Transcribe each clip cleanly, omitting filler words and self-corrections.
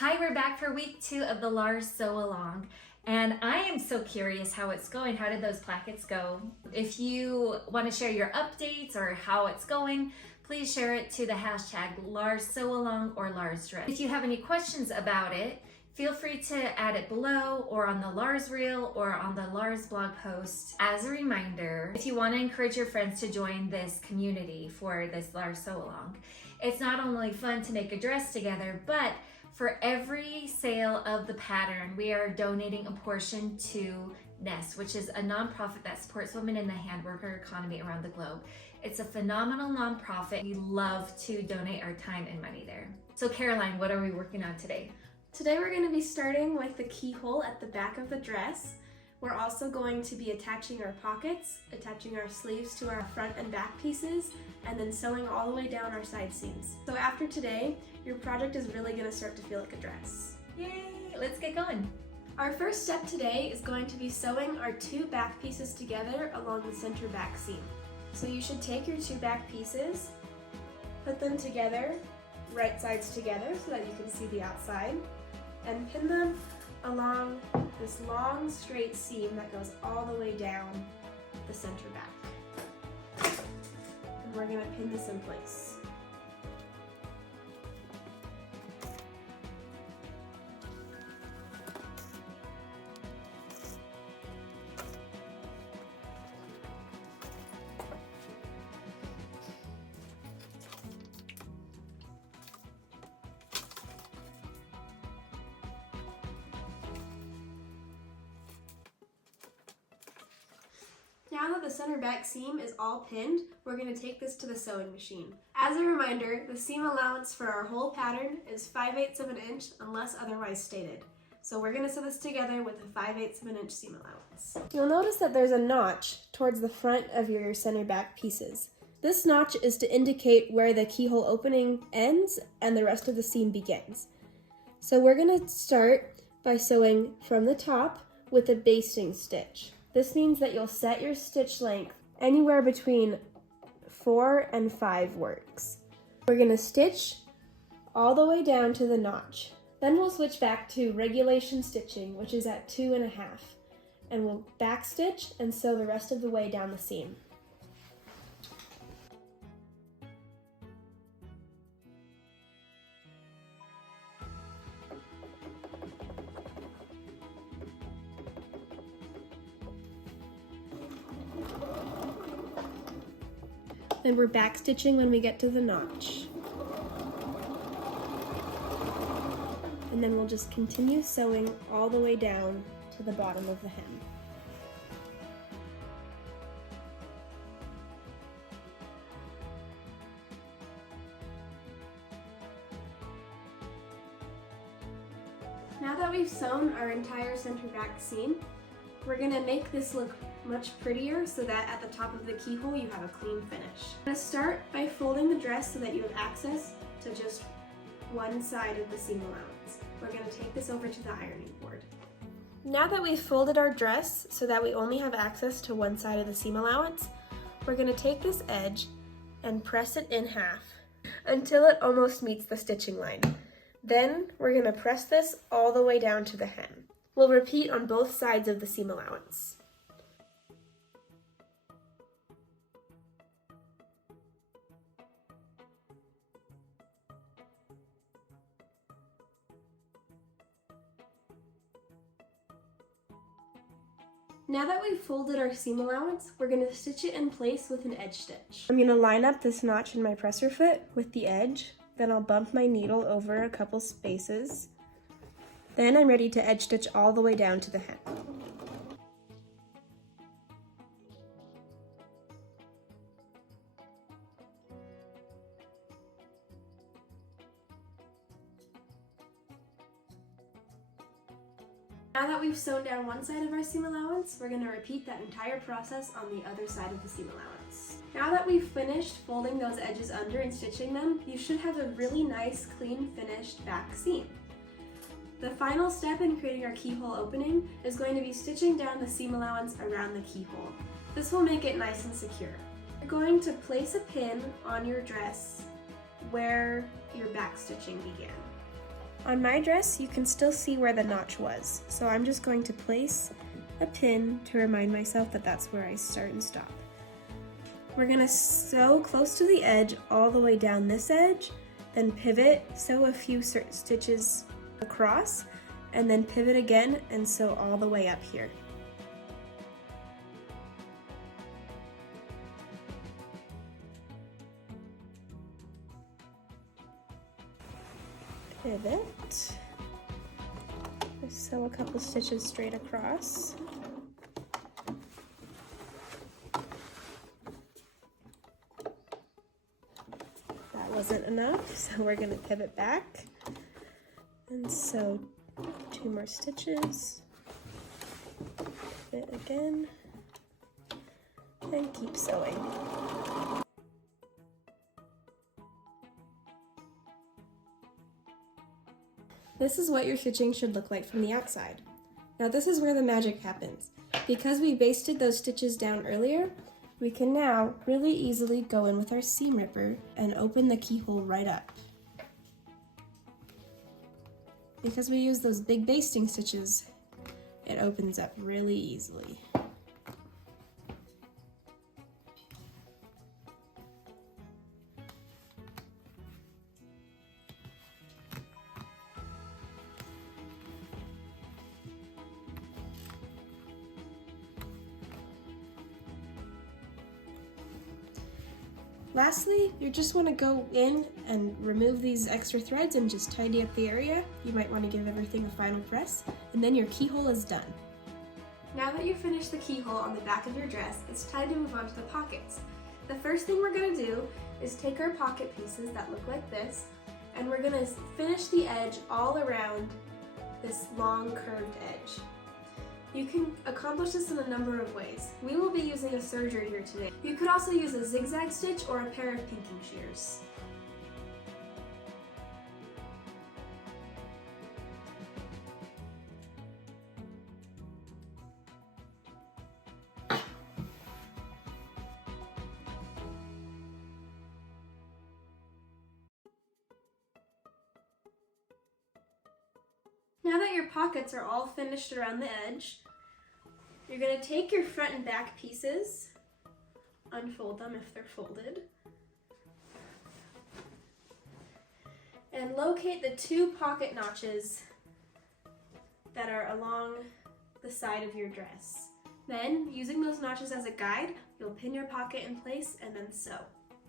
Hi, we're back for week 2 of the Lars Sew Along, and I am so curious how it's going. How did those plackets go? If you want to share your updates or how it's going, please share it to the hashtag Lars Sew Along or Lars Dress. If you have any questions about it, feel free to add it below or on the Lars Reel or on the Lars blog post. As a reminder, if you want to encourage your friends to join this community for this Lars Sew Along, it's not only fun to make a dress together, but for every sale of the pattern, we are donating a portion to Nest, which is a nonprofit that supports women in the handworker economy around the globe. It's a phenomenal nonprofit. We love to donate our time and money there. So Caroline, what are we working on today? Today we're going to be starting with the keyhole at the back of the dress. We're also going to be attaching our pockets, attaching our sleeves to our front and back pieces, and then sewing all the way down our side seams. So after today, your project is really going to start to feel like a dress. Yay, let's get going. Our first step today is going to be sewing our 2 back pieces together along the center back seam. So you should take your 2 back pieces, put them together, right sides together so that you can see the outside, and pin them along this long straight seam that goes all the way down the center back. And we're going to pin this in place. Now that the center back seam is all pinned, we're going to take this to the sewing machine. As a reminder, the seam allowance for our whole pattern is 5/8 of an inch unless otherwise stated. So we're going to sew this together with a 5/8 of an inch seam allowance. You'll notice that there's a notch towards the front of your center back pieces. This notch is to indicate where the keyhole opening ends and the rest of the seam begins. So we're going to start by sewing from the top with a basting stitch. This means that you'll set your stitch length anywhere between 4 and 5 works. We're going to stitch all the way down to the notch. Then we'll switch back to regulation stitching, which is at 2 1/2, and we'll back stitch and sew the rest of the way down the seam. And we're back stitching when we get to the notch. And then we'll just continue sewing all the way down to the bottom of the hem. Now that we've sewn our entire center back seam, we're going to make this look much prettier so that at the top of the keyhole you have a clean finish. I'm going to start by folding the dress so that you have access to just one side of the seam allowance. We're going to take this over to the ironing board. Now that we've folded our dress so that we only have access to one side of the seam allowance, we're going to take this edge and press it in half until it almost meets the stitching line. Then we're going to press this all the way down to the hem. We'll repeat on both sides of the seam allowance. Now that we've folded our seam allowance, we're going to stitch it in place with an edge stitch. I'm going to line up this notch in my presser foot with the edge, then I'll bump my needle over a couple spaces. Then I'm ready to edge stitch all the way down to the hem. Now that we've sewn down one side of our seam allowance, we're going to repeat that entire process on the other side of the seam allowance. Now that we've finished folding those edges under and stitching them, you should have a really nice, clean, finished back seam. The final step in creating our keyhole opening is going to be stitching down the seam allowance around the keyhole. This will make it nice and secure. You're going to place a pin on your dress where your back stitching began. On my dress, you can still see where the notch was, so I'm just going to place a pin to remind myself that that's where I start and stop. We're going to sew close to the edge all the way down this edge, then pivot, sew a few stitches across, and then pivot again and sew all the way up here. Pivot, sew a couple stitches straight across. That wasn't enough, so we're going to pivot back and sew 2 more stitches, pivot again, and keep sewing. This is what your stitching should look like from the outside. Now this is where the magic happens. Because we basted those stitches down earlier, we can now really easily go in with our seam ripper and open the keyhole right up. Because we use those big basting stitches, it opens up really easily. Lastly, you just want to go in and remove these extra threads and just tidy up the area. You might want to give everything a final press, and then your keyhole is done. Now that you've finished the keyhole on the back of your dress, it's time to move on to the pockets. The first thing we're going to do is take our pocket pieces that look like this, and we're going to finish the edge all around this long curved edge. You can accomplish this in a number of ways. We will be using a serger here today. You could also use a zigzag stitch or a pair of pinking shears. Now that your pockets are all finished around the edge, you're going to take your front and back pieces, unfold them if they're folded, and locate the 2 pocket notches that are along the side of your dress. Then, using those notches as a guide, you'll pin your pocket in place and then sew.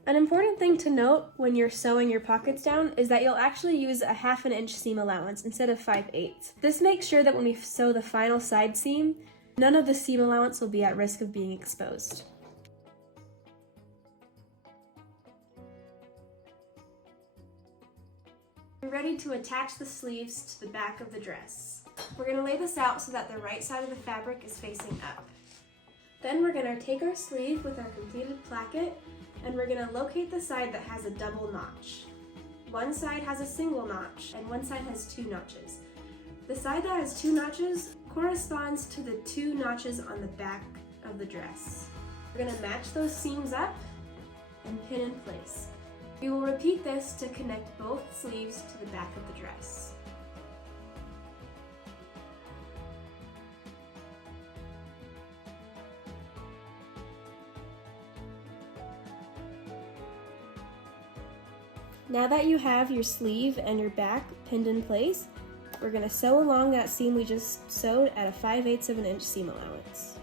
An important thing to note when you're sewing your pockets down is that you'll actually use a 1/2 inch seam allowance instead of 5/8. This makes sure that when we sew the final side seam, none of the seam allowance will be at risk of being exposed. We're ready to attach the sleeves to the back of the dress. We're going to lay this out so that the right side of the fabric is facing up. Then we're going to take our sleeve with our completed placket, and we're going to locate the side that has a double notch. One side has a single notch, and one side has 2 notches. The side that has 2 notches corresponds to the 2 notches on the back of the dress. We're going to match those seams up and pin in place. We will repeat this to connect both sleeves to the back of the dress. Now that you have your sleeve and your back pinned in place, we're going to sew along that seam we just sewed at a 5/8 of an inch seam allowance.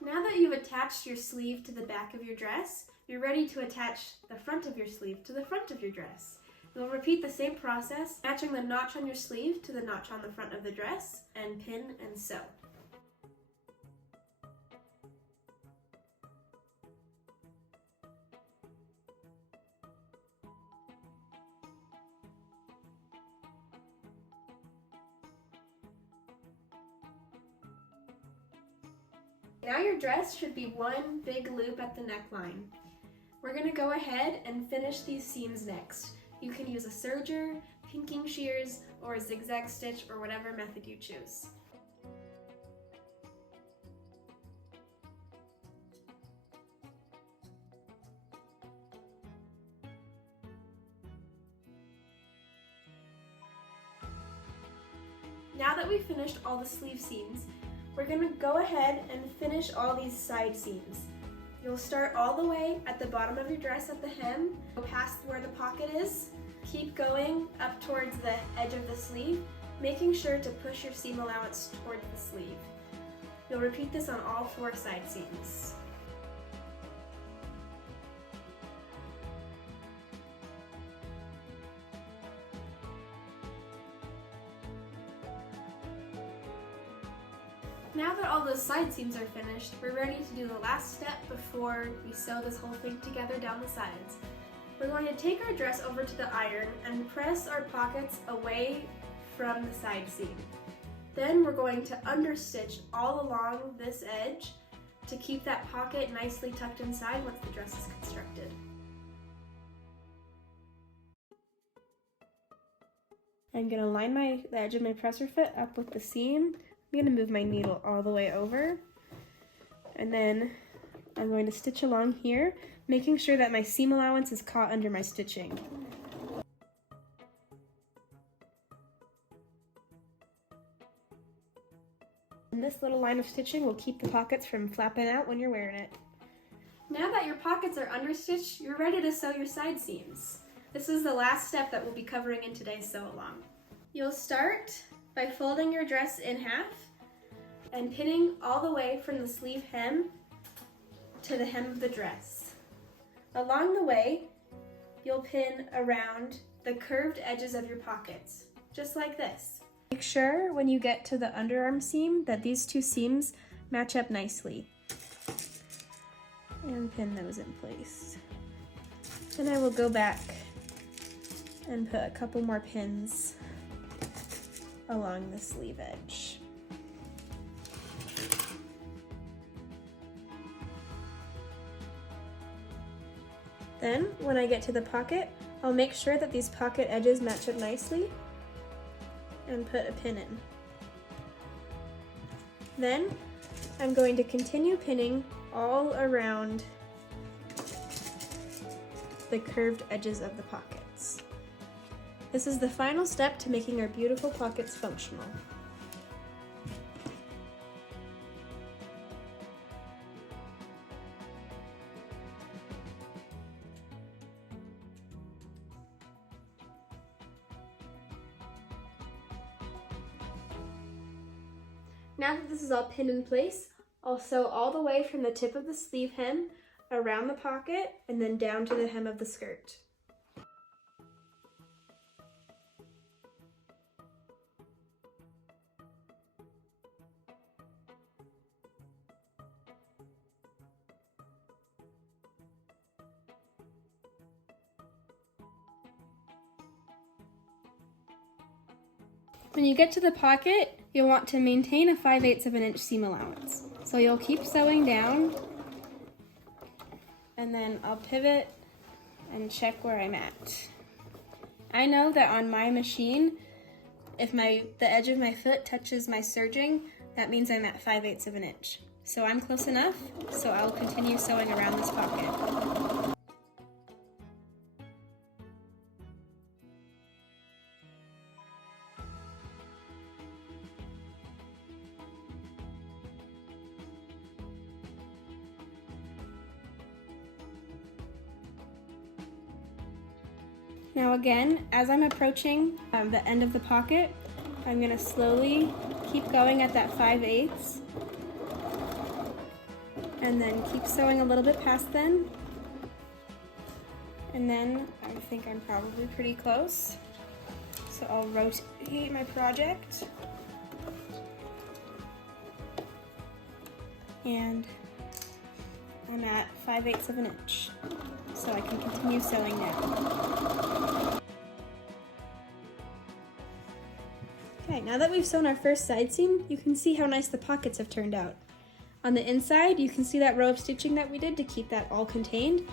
Now that you've attached your sleeve to the back of your dress, you're ready to attach the front of your sleeve to the front of your dress. You'll repeat the same process, matching the notch on your sleeve to the notch on the front of the dress, and pin and sew. Now your dress should be one big loop at the neckline. We're going to go ahead and finish these seams next. You can use a serger, pinking shears, or a zigzag stitch, or whatever method you choose. Now that we've finished all the sleeve seams, we're going to go ahead and finish all these side seams. You'll start all the way at the bottom of your dress at the hem, go past where the pocket is, keep going up towards the edge of the sleeve, making sure to push your seam allowance towards the sleeve. You'll repeat this on all 4 side seams. Now that all those side seams are finished, we're ready to do the last step before we sew this whole thing together down the sides. We're going to take our dress over to the iron and press our pockets away from the side seam. Then we're going to understitch all along this edge to keep that pocket nicely tucked inside once the dress is constructed. I'm going to line the edge of my presser foot up with the seam. I'm going to move my needle all the way over, and then I'm going to stitch along here, making sure that my seam allowance is caught under my stitching. And this little line of stitching will keep the pockets from flapping out when you're wearing it. Now that your pockets are understitched, you're ready to sew your side seams. This is the last step that we'll be covering in today's sew along. You'll start by folding your dress in half and pinning all the way from the sleeve hem to the hem of the dress. Along the way, you'll pin around the curved edges of your pockets, just like this. Make sure when you get to the underarm seam that these 2 seams match up nicely. And pin those in place. Then I will go back and put a couple more pins along the sleeve edge. Then, when I get to the pocket, I'll make sure that these pocket edges match up nicely and put a pin in. Then, I'm going to continue pinning all around the curved edges of the pockets. This is the final step to making our beautiful pockets functional. Now that this is all pinned in place, I'll sew all the way from the tip of the sleeve hem around the pocket and then down to the hem of the skirt. When you get to the pocket, you'll want to maintain a 5/8 of an inch seam allowance. So you'll keep sewing down, and then I'll pivot and check where I'm at. I know that on my machine, if the edge of my foot touches my serging, that means I'm at 5/8 of an inch. So I'm close enough, so I'll continue sewing around this pocket. Now again, as I'm approaching the end of the pocket, I'm going to slowly keep going at that 5/8 and then keep sewing a little bit past then. And then I think I'm probably pretty close. So I'll rotate my project. And I'm at 5/8 of an inch. So I can continue sewing now. Okay, now that we've sewn our first side seam, you can see how nice the pockets have turned out. On the inside, you can see that row of stitching that we did to keep that all contained.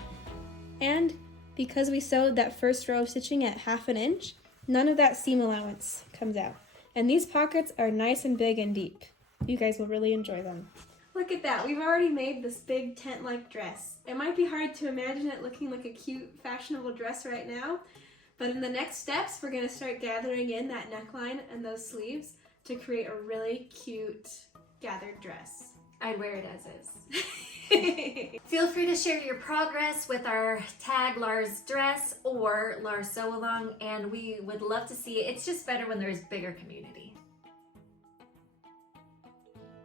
And because we sewed that first row of stitching at 1/2 inch, none of that seam allowance comes out. And these pockets are nice and big and deep. You guys will really enjoy them. Look at that, we've already made this big tent-like dress. It might be hard to imagine it looking like a cute, fashionable dress right now, but in the next steps, we're gonna start gathering in that neckline and those sleeves to create a really cute gathered dress. I'd wear it as is. Feel free to share your progress with our tag Lars Dress or Lars Sew Along, and we would love to see it. It's just better when there's bigger community.